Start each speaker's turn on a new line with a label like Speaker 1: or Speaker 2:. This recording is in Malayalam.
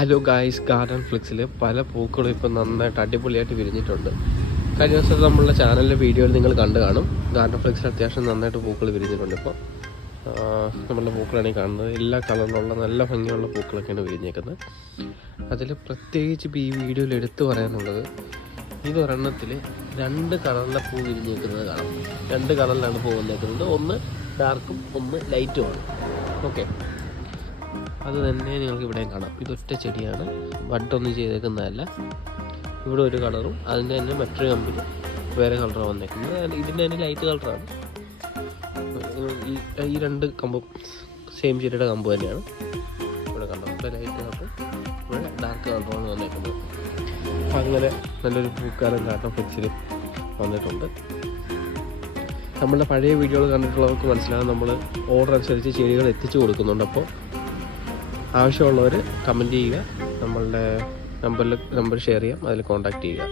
Speaker 1: ഹലോ ഗായ്സ് ഗാർഡൻ ഫ്ലിക്സിൽ പല പൂക്കളും ഇപ്പം നന്നായിട്ട് അടിപൊളിയായിട്ട് വിരിഞ്ഞിട്ടുണ്ട്. കഴിഞ്ഞ ദിവസം നമ്മളുടെ ചാനലിലെ വീഡിയോയിൽ നിങ്ങൾ കണ്ടു കാണും. ഗാർഡൻ ഫ്ലിക്സിൽ അത്യാവശ്യം നന്നായിട്ട് പൂക്കൾ വിരിഞ്ഞിട്ടുണ്ട് ഇപ്പോൾ നമ്മളുടെ പൂക്കളാണ് ഈ കാണുന്നത്. എല്ലാ കളറിലുള്ള നല്ല ഭംഗിയുള്ള പൂക്കളൊക്കെയാണ് വിരിഞ്ഞേക്കുന്നത് അതിൽ പ്രത്യേകിച്ച് ഇപ്പോൾ ഈ വീഡിയോയിൽ എടുത്തു പറയാനുള്ളത് ഇതൊരെണ്ണത്തിൽ രണ്ട് കളറിലെ പൂ വിരിഞ്ഞേക്കുന്നത് കാണാം. രണ്ട് കളറിലാണ് പൂ വന്നേക്കുന്നത്. ഒന്ന് ഡാർക്കും ഒന്ന് ലൈറ്റുമാണ് ഓക്കെ അത് തന്നെ നിങ്ങൾക്ക് ഇവിടെയും കാണാം. ഇതൊറ്റ ചെടിയാണ്. വട്ടൊന്നും ചെയ്തേക്കുന്നതല്ല. ഇവിടെ ഒരു കളറും അതിന്റെ തന്നെ മറ്റൊരു കമ്പിൽ വേറെ കളറാണ് വന്നേക്കുന്നത്. ഇതിന്റെ തന്നെ ലൈറ്റ് കളറാണ് ഈ രണ്ട് കമ്പും സെയിം ചെടിയുടെ കമ്പ് തന്നെയാണ്. ഇവിടെ കണ്ടോ? ഇവിടെ ലൈറ്റ് കളറും ഇവിടെ ഡാർക്ക് കളറുമാണ് വന്നേക്കുന്നത്. അങ്ങനെ നല്ലൊരു പൂക്കാലം കാരണം ഫ്രിഡ്ജിൽ വന്നിട്ടുണ്ട്. നമ്മളുടെ പഴയ വീഡിയോകൾ കണ്ടിട്ടുള്ളവർക്ക് മനസ്സിലാകും നമ്മൾ ഓർഡർ അനുസരിച്ച് ചെടികൾ എത്തിച്ചു കൊടുക്കുന്നുണ്ട്. അപ്പോൾ ആവശ്യമുള്ളവർ കമന്റ് ചെയ്യുക. നമ്മളുടെ നമ്പറിൽ നമ്പർ ഷെയർ ചെയ്യാം. അതിൽ കോൺടാക്റ്റ് ചെയ്യുക.